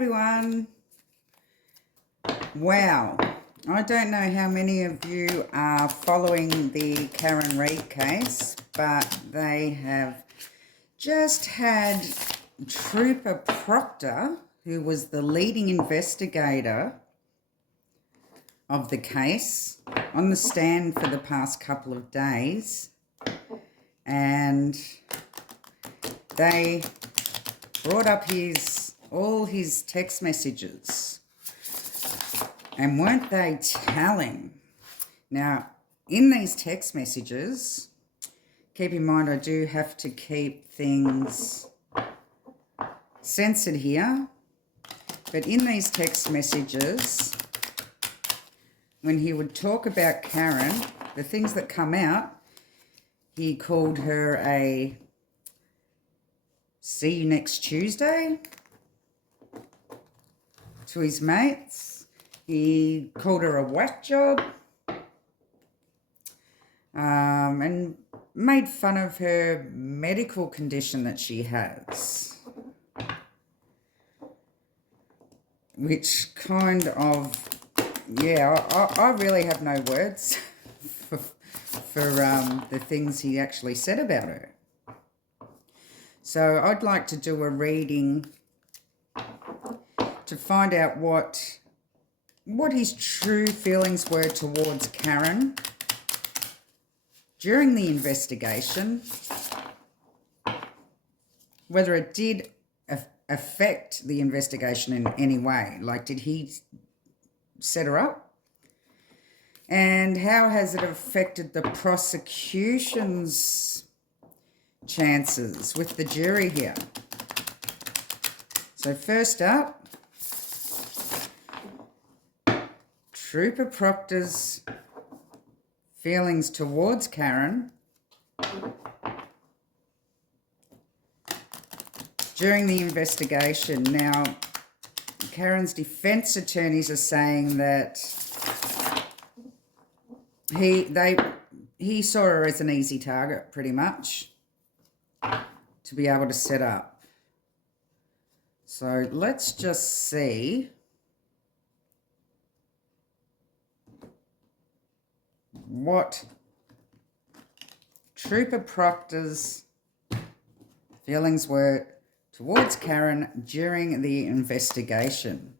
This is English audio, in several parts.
everyone. Wow, I don't know how many of you are following the Karen Reid case, but they have just had Trooper Proctor, who was the leading investigator of the case, on the stand for the past couple of days, and they brought up all his text messages. And weren't they telling? Now, in these text messages, keep in mind I do have to keep things censored here, but in these text messages, when he would talk about Karen, the things that come out, he called her a "see you next Tuesday" to his mates. He called her a whack job, and made fun of her medical condition that she has, which kind of, yeah, I really have no words for the things he actually said about her. So I'd like to do a reading to find out what his true feelings were towards Karen during the investigation, whether it did affect the investigation in any way. Like, did he set her up? And how has it affected the prosecution's chances with the jury here? So first up, Trooper Proctor's feelings towards Karen during the investigation. Now, Karen's defense attorneys are saying that he saw her as an easy target, pretty much, to be able to set up. So let's just see what Trooper Proctor's feelings were towards Karen during the investigation.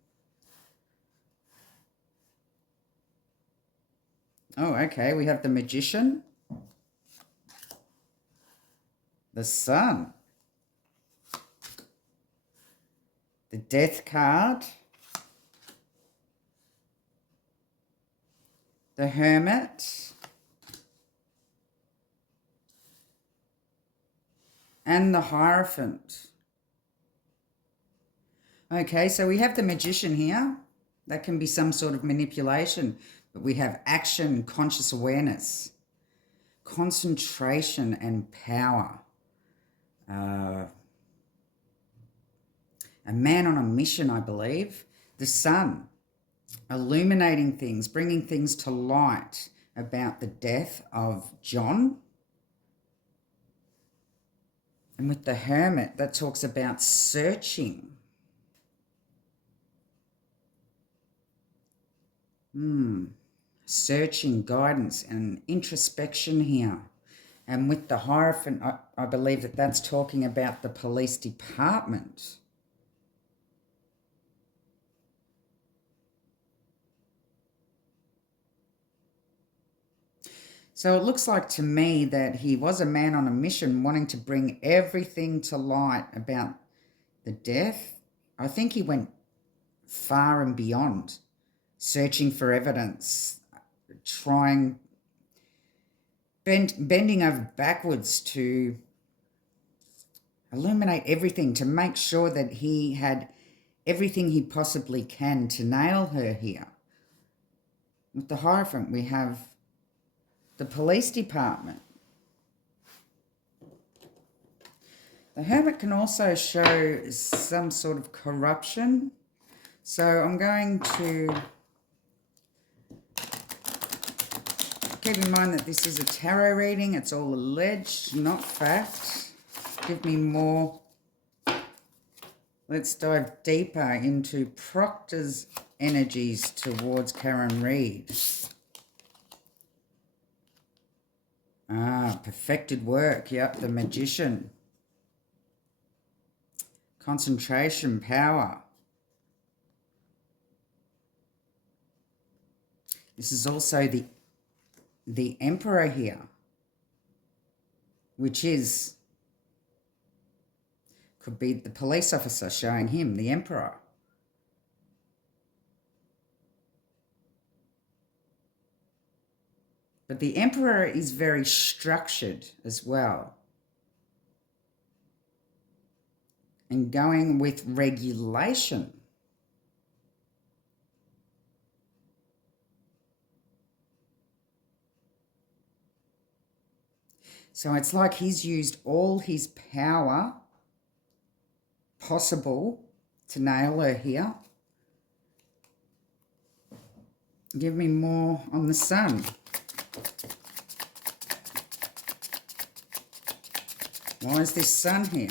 Oh, okay, we have the Magician, the Sun, the Death card, the Hermit, and the Hierophant. Okay, so we have the Magician here. That can be some sort of manipulation. But we have action, conscious awareness, concentration, and power. A man on a mission, I believe. The Sun, illuminating things, bringing things to light about the death of John. And with the Hermit, that talks about searching. Searching, guidance, and introspection here. And with the Hierophant, I believe that that's talking about the police department. So it looks like to me that he was a man on a mission, wanting to bring everything to light about the death. I think he went far and beyond, searching for evidence, bending over backwards to illuminate everything, to make sure that he had everything he possibly can to nail her here. With the Hierophant, we have the police department. The Hermit can also show some sort of corruption. So I'm going to keep in mind that this is a tarot reading. It's all alleged, not fact. Give me more Let's dive deeper into Proctor's energies towards Karen Reid. Perfected work. Yep, the Magician. Concentration, power. This is also the Emperor here, which could be the police officer showing him, the Emperor. But the Emperor is very structured as well. And going with regulation. So it's like he's used all his power possible to nail her here. Give me more on the Sun. Why is this Sun here?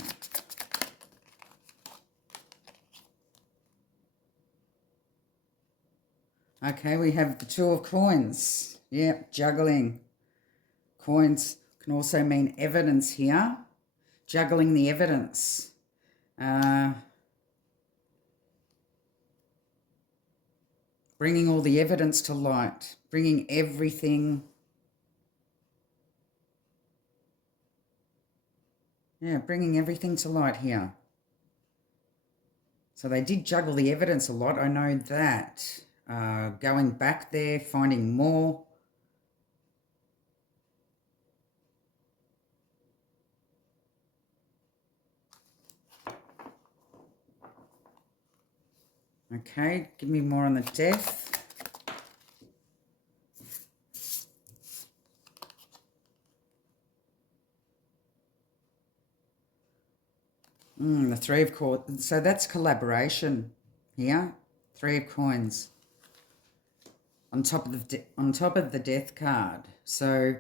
Okay, we have the Two of Coins. Yep, juggling. Coins can also mean evidence here. Juggling the evidence. Bringing all the evidence to light. Bringing everything. Yeah, bringing everything to light here. So they did juggle the evidence a lot, I know that. Going back there, finding more. Okay, give me more on the Death. The Three of Coins. So that's collaboration here. Three of Coins. On top of the Death card. So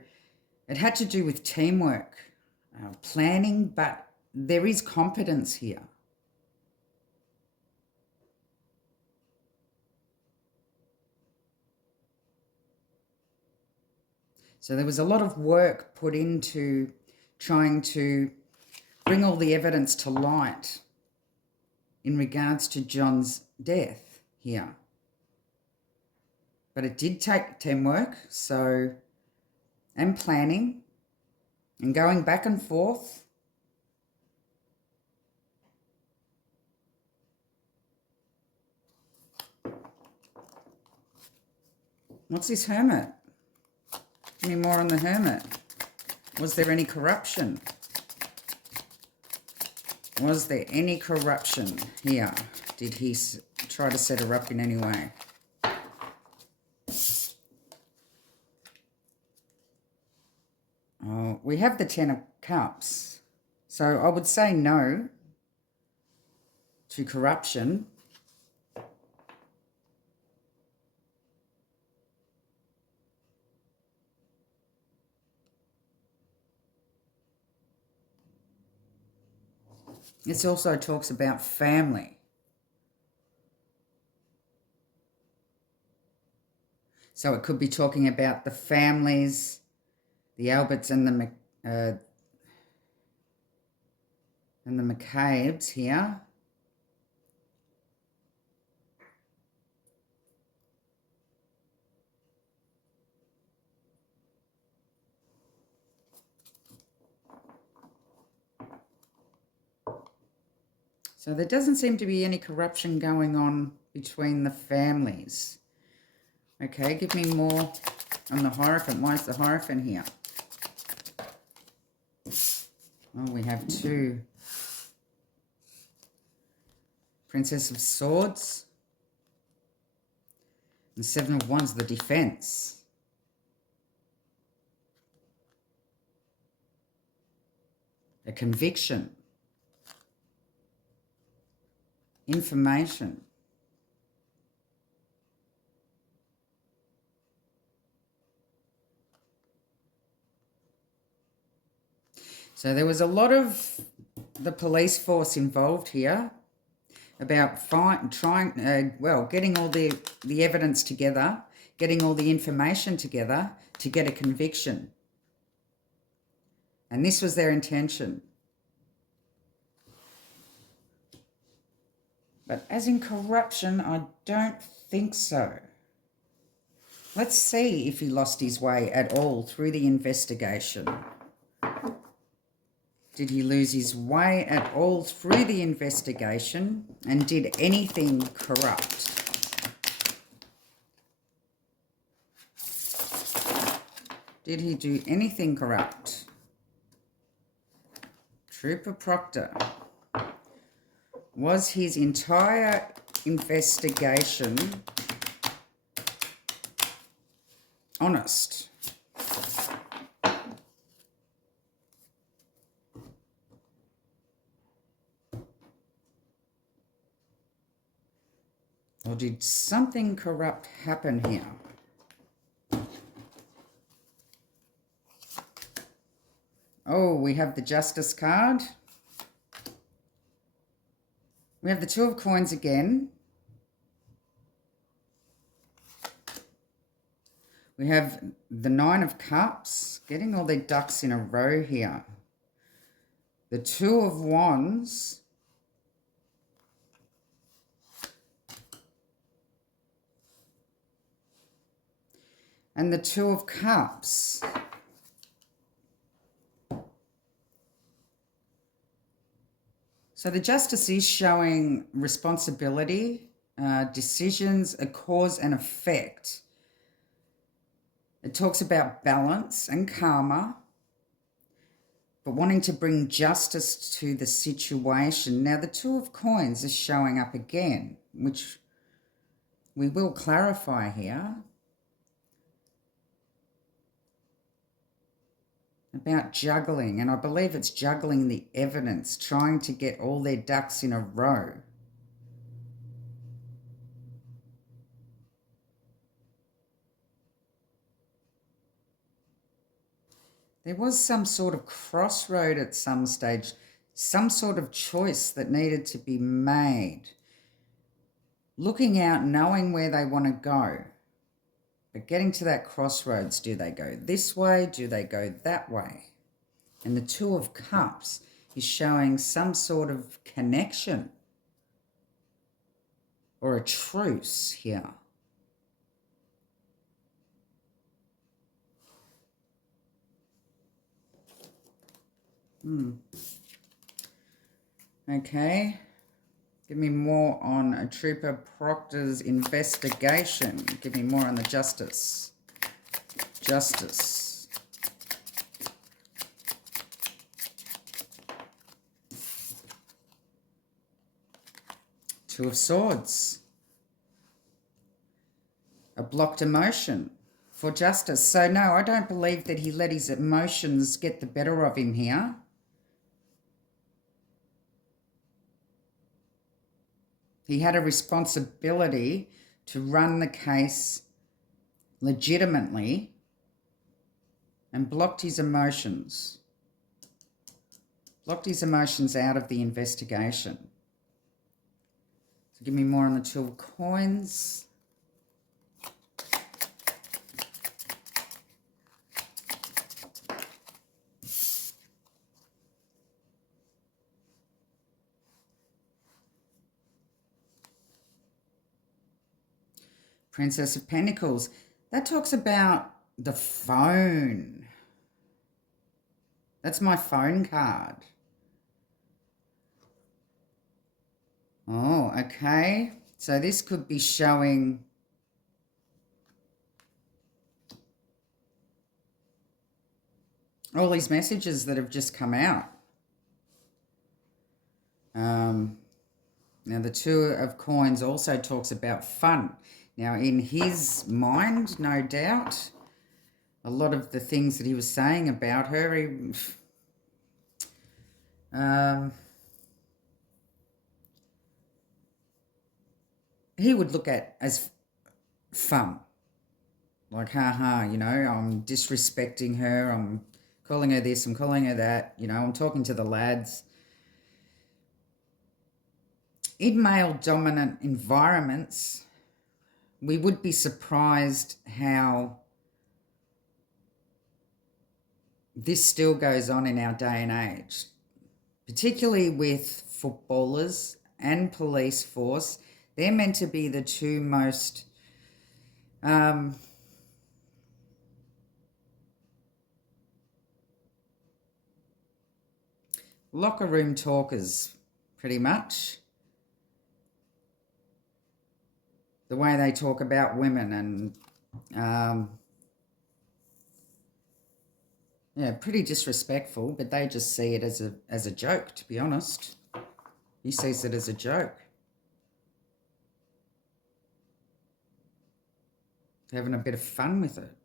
it had to do with teamwork, planning, but there is competence here. So there was a lot of work put into trying to bring all the evidence to light in regards to John's death here. But it did take teamwork, so, and planning, and going back and forth. What's this Hermit? Give me more on the Hermit. Was there any corruption? Was there any corruption here? Did he try to set her up in any way? Oh, we have the Ten of Cups. So I would say no to corruption. This also talks about family. So it could be talking about the families, the Alberts and the McCabe's here. So there doesn't seem to be any corruption going on between the families. Okay, give me more on the Hierophant. Why is the Hierophant here? Oh, we have two. Princess of Swords. And Seven of Wands, the defense. A conviction. Information. So there was a lot of the police force involved here. about getting all the evidence together, getting all the information together to get a conviction. And this was their intention. But as in corruption, I don't think so. Let's see if he lost his way at all through the investigation. Did he lose his way at all through the investigation, and did anything corrupt? Did he do anything corrupt? Trooper Proctor. Was his entire investigation honest? Or did something corrupt happen here? Oh, we have the Justice card. We have the Two of Coins again. We have the Nine of Cups, getting all their ducks in a row here. The Two of Wands. And the Two of Cups. So the Justice is showing responsibility, decisions, a cause and effect. It talks about balance and karma, but wanting to bring justice to the situation. Now the Two of Coins is showing up again, which we will clarify here. About juggling, and I believe it's juggling the evidence, trying to get all their ducks in a row. There was some sort of crossroad at some stage, some sort of choice that needed to be made. Looking out, knowing where they want to go. But getting to that crossroads, do they go this way? Do they go that way? And the Two of Cups is showing some sort of connection or a truce here. Okay. Give me more on a Trooper Proctor's investigation. Give me more on the Justice. Justice. Two of Swords. A blocked emotion for Justice. So no, I don't believe that he let his emotions get the better of him here. He had a responsibility to run the case legitimately and blocked his emotions. Blocked his emotions out of the investigation. So give me more on the Two of Coins. Princess of Pentacles. That talks about the phone. That's my phone card. Oh, okay. So this could be showing all these messages that have just come out. Now the Two of Coins also talks about fun. Now, in his mind, no doubt, a lot of the things that he was saying about her, he would look at as fun. Like, haha, you know, I'm disrespecting her, I'm calling her this, I'm calling her that, you know, I'm talking to the lads. In male-dominant environments, we would be surprised how this still goes on in our day and age, particularly with footballers and police force. They're meant to be the two most locker room talkers, pretty much. The way they talk about women and yeah, pretty disrespectful, but they just see it as a joke, to be honest. He sees it as a joke. Having a bit of fun with it.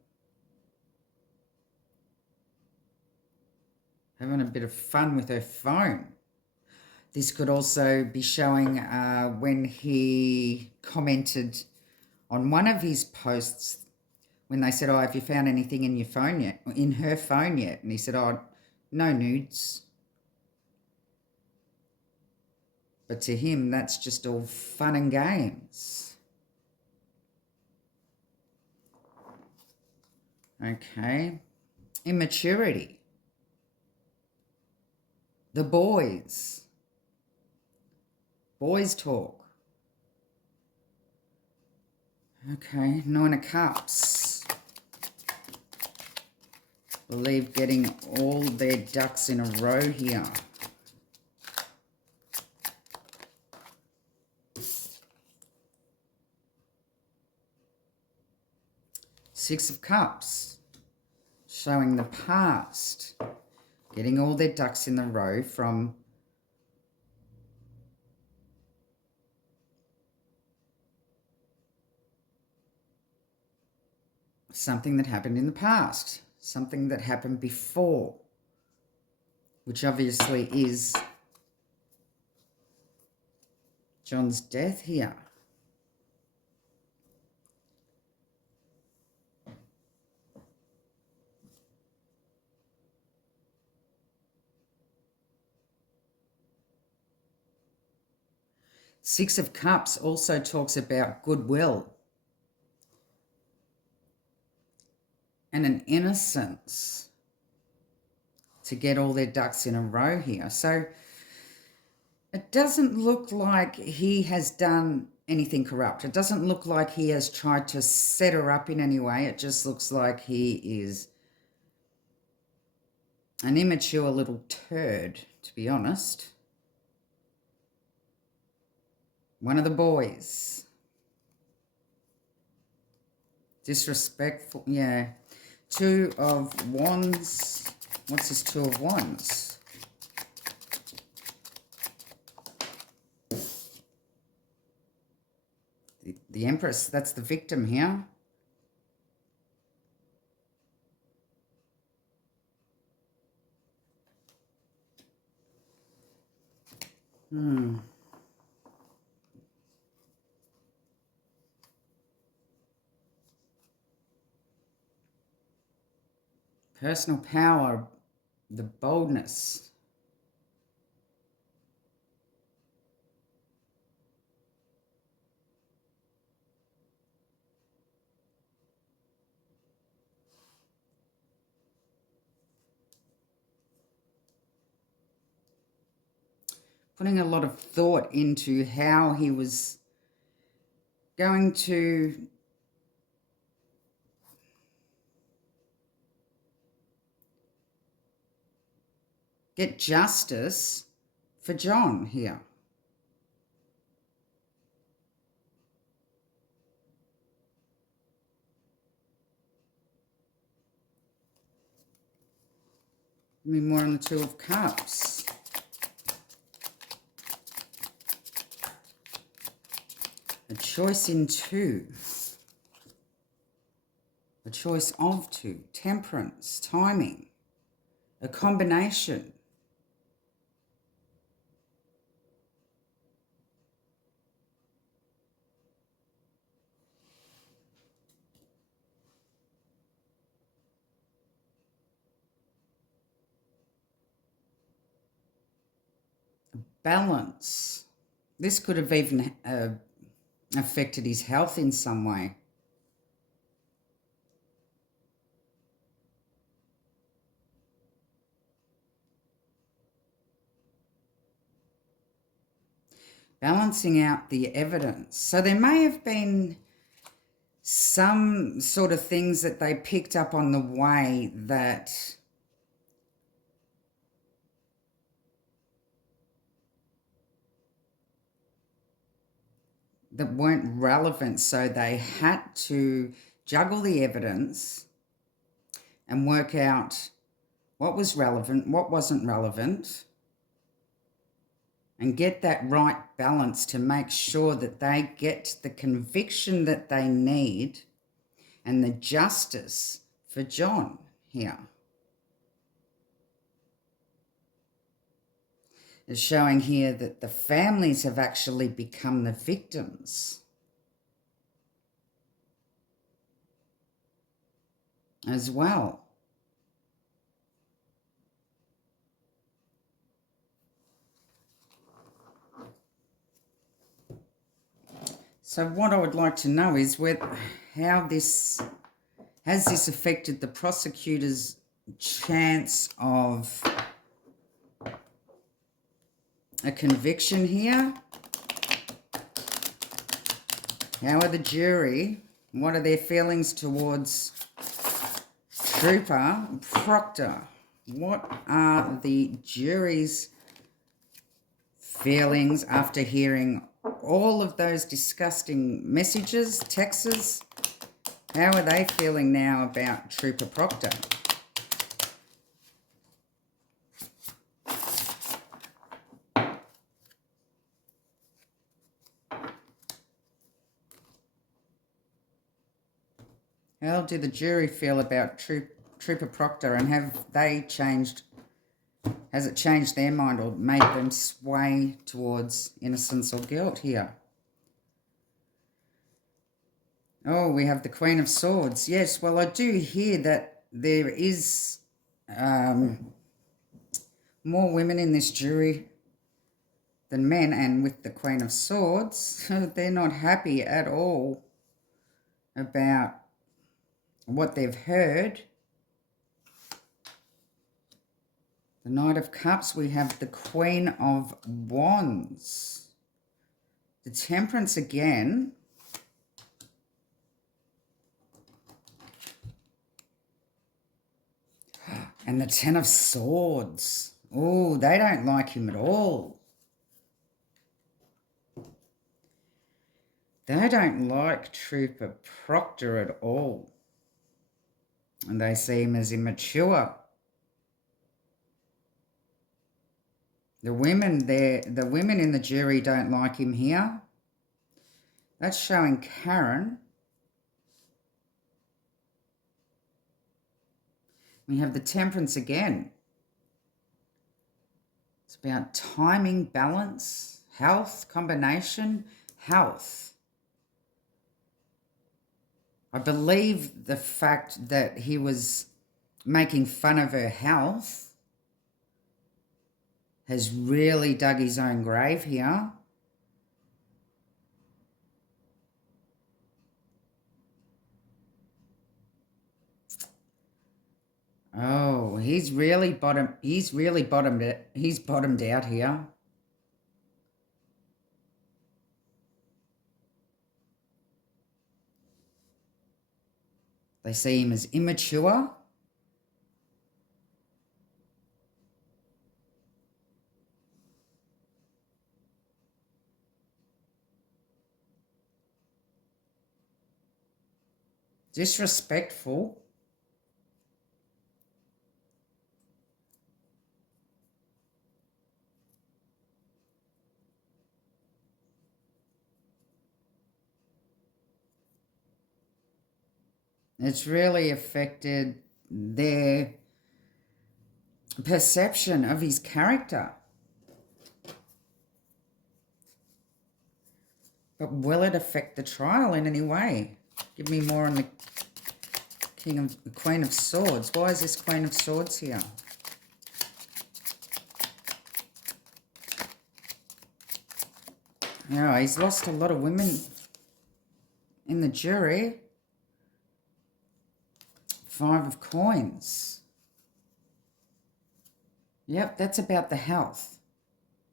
Having a bit of fun with her phone. This could also be showing when he commented on one of his posts when they said, oh, have you found anything in your phone yet? In her phone yet? And he said, oh, no nudes. But to him, that's just all fun and games. Okay. Immaturity. The boys. Boys talk. Okay, 9 of Cups. Believe getting all their ducks in a row here. Six of Cups. Showing the past. Getting all their ducks in the row from something that happened in the past, something that happened before, which obviously is John's death here. Six of Cups also talks about goodwill and an innocence to get all their ducks in a row here. So it doesn't look like he has done anything corrupt. It doesn't look like he has tried to set her up in any way. It just looks like he is an immature little turd, to be honest. One of the boys. Disrespectful, yeah. Two of Wands. What's this Two of Wands? The Empress, that's the victim here. Personal power, the boldness. Putting a lot of thought into how he was going to get justice for John here. Give me more on the Two of Cups. A choice in two. A choice of two. Temperance. Timing. A combination. Balance. This could have even affected his health in some way. Balancing out the evidence. So there may have been some sort of things that they picked up on the way that weren't relevant, so they had to juggle the evidence and work out what was relevant, what wasn't relevant, and get that right balance to make sure that they get the conviction that they need and the justice for John here. It's showing here that the families have actually become the victims as well. So what I would like to know is how this has this affected the prosecutor's chance of a conviction here? How are the jury? What are their feelings towards Trooper Proctor? What are the jury's feelings after hearing all of those disgusting messages, texts? How are they feeling now about Trooper Proctor? How do the jury feel about Trooper Proctor, and have they changed? Has it changed their mind or made them sway towards innocence or guilt here? Oh, we have the Queen of Swords. Yes, well, I do hear that there is more women in this jury than men, and with the Queen of Swords, they're not happy at all about what they've heard. The Knight of Cups, we have the Queen of Wands. The Temperance again. And the Ten of Swords. Oh, they don't like him at all. They don't like Trooper Proctor at all. And they see him as immature. The women in the jury don't like him here. That's showing Karen. We have the Temperance again. It's about timing, balance, health, combination, health. I believe the fact that he was making fun of her health has really dug his own grave here. Oh, he's bottomed out here. They see him as immature. Disrespectful. It's really affected their perception of his character. But will it affect the trial in any way? Give me more on the Queen of Swords. Why is this Queen of Swords here? Yeah, he's lost a lot of women in the jury. 5 of coins. Yep, that's about the health,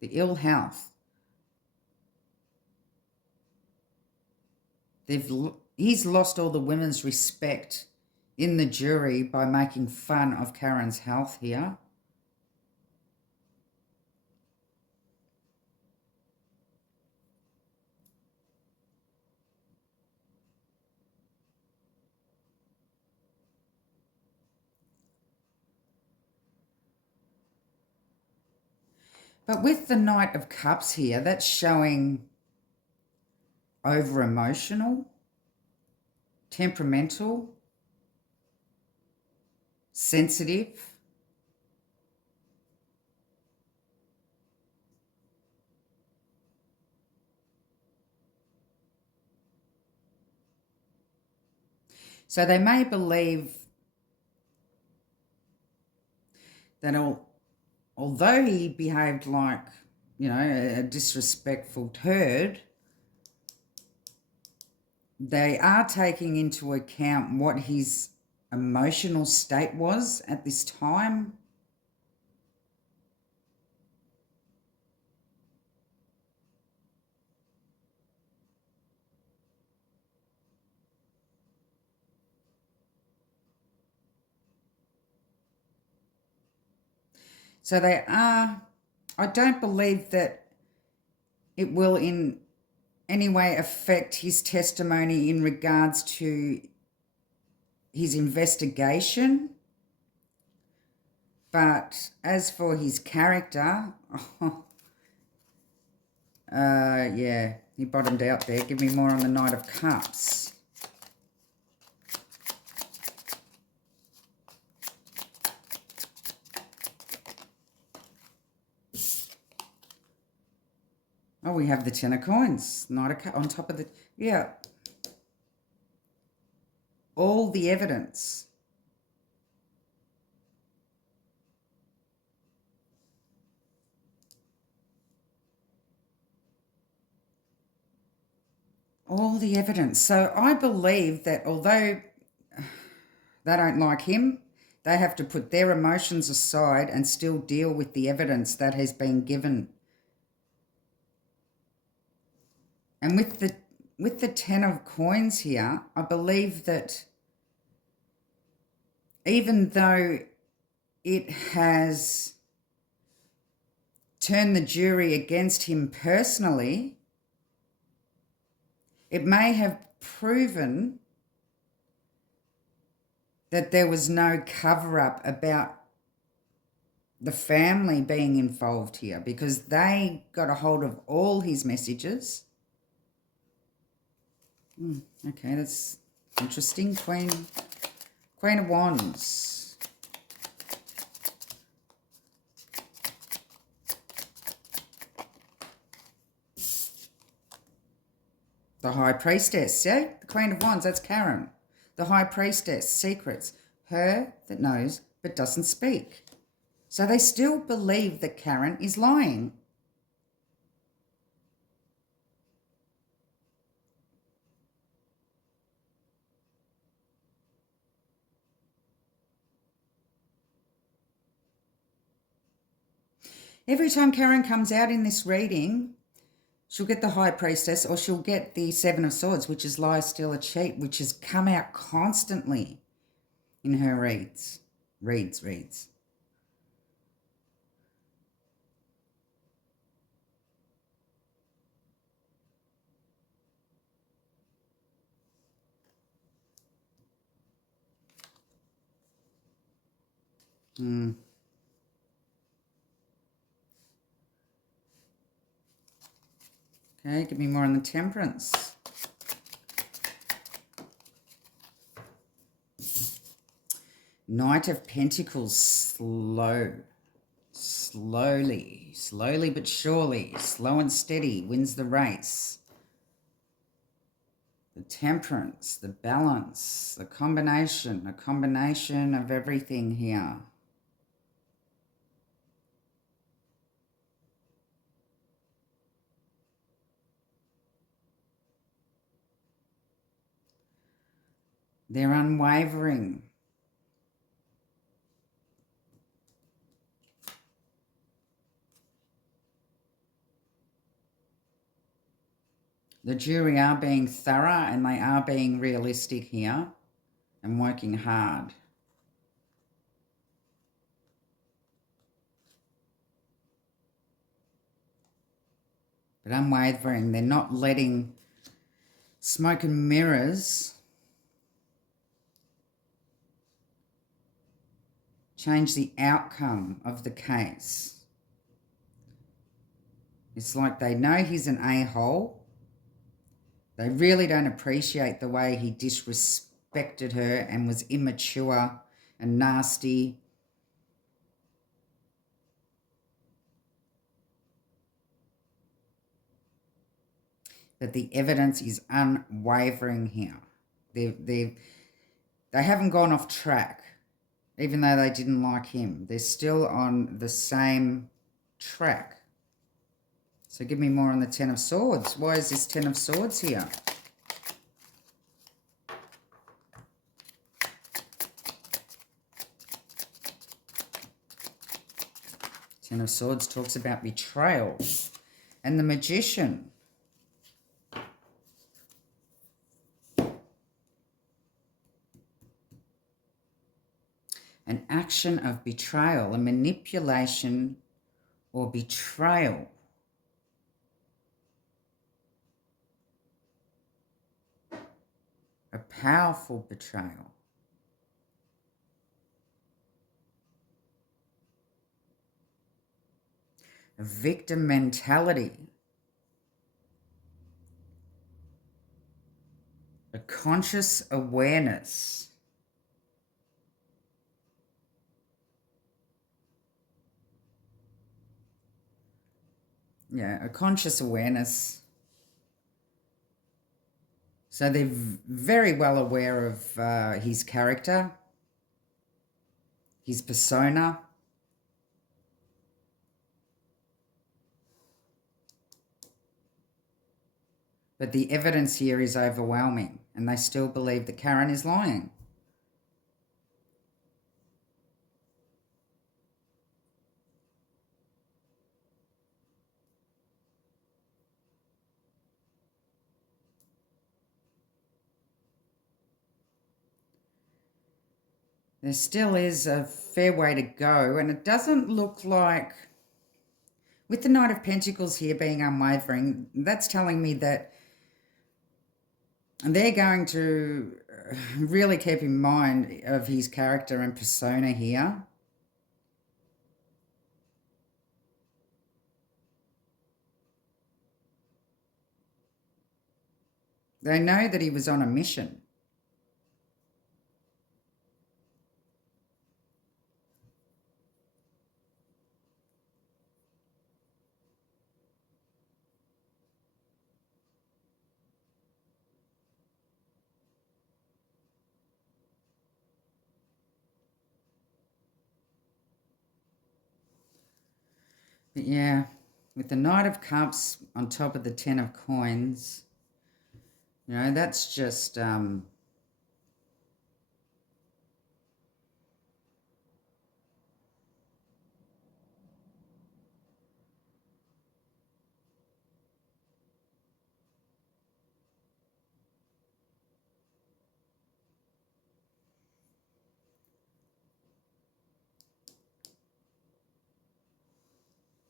the ill health. He's lost all the women's respect in the jury by making fun of Karen's health here. But with the Knight of Cups here, that's showing over-emotional, temperamental, sensitive. So they may believe that although he behaved like, a disrespectful turd, they are taking into account what his emotional state was at this time. So I don't believe that it will in any way affect his testimony in regards to his investigation. But as for his character, yeah, he bottomed out there. Give me more on the Knight of Cups. Oh, we have the 10 of coins. Knight of Cups on top of the... Yeah. All the evidence. All the evidence. So I believe that although they don't like him, they have to put their emotions aside and still deal with the evidence that has been given. And with the 10 of coins here, I believe that even though it has turned the jury against him personally, it may have proven that there was no cover-up about the family being involved here, because they got a hold of all his messages. Okay, that's interesting. Queen of Wands. The High Priestess, yeah? The Queen of Wands, that's Karen. The High Priestess, secrets. Her that knows but doesn't speak. So they still believe that Karen is lying. Every time Karen comes out in this reading, she'll get the High Priestess or she'll get the 7 of Swords, which is lie, steal, or cheat, which has come out constantly in her reads. Okay, give me more on the Temperance. Knight of Pentacles, slowly but surely, slow and steady, wins the race. The Temperance, the balance, a combination of everything here. They're unwavering. The jury are being thorough and they are being realistic here and working hard. But unwavering, they're not letting smoke and mirrors change the outcome of the case. It's like they know he's an a-hole. They really don't appreciate the way he disrespected her and was immature and nasty. But the evidence is unwavering here. They haven't gone off track, even though they didn't like him. They're still on the same track. So give me more on the Ten of Swords. Why is this Ten of Swords here? Ten of Swords talks about betrayal. And the Magician. An action of betrayal, a manipulation or betrayal. A powerful betrayal. A victim mentality. A conscious awareness. Yeah, a conscious awareness. So they're very well aware of his character, his persona. But the evidence here is overwhelming, and they still believe that Karen is lying. There still is a fair way to go, and it doesn't look like, with the Knight of Pentacles here being unwavering, that's telling me that they're going to really keep in mind of his character and persona here. They know that he was on a mission. But yeah, with the Knight of Cups on top of the Ten of Coins, you know, that's just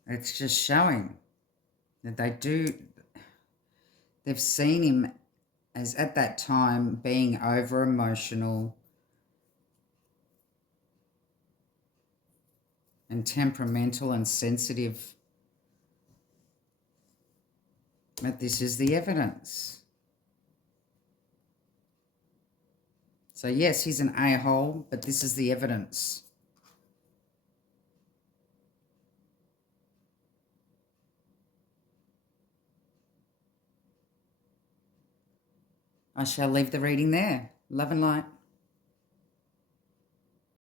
it's just showing that they've seen him as at that time being over emotional and temperamental and sensitive. But this is the evidence. So yes, he's an a-hole, but this is the evidence. I shall leave the reading there. Love and light.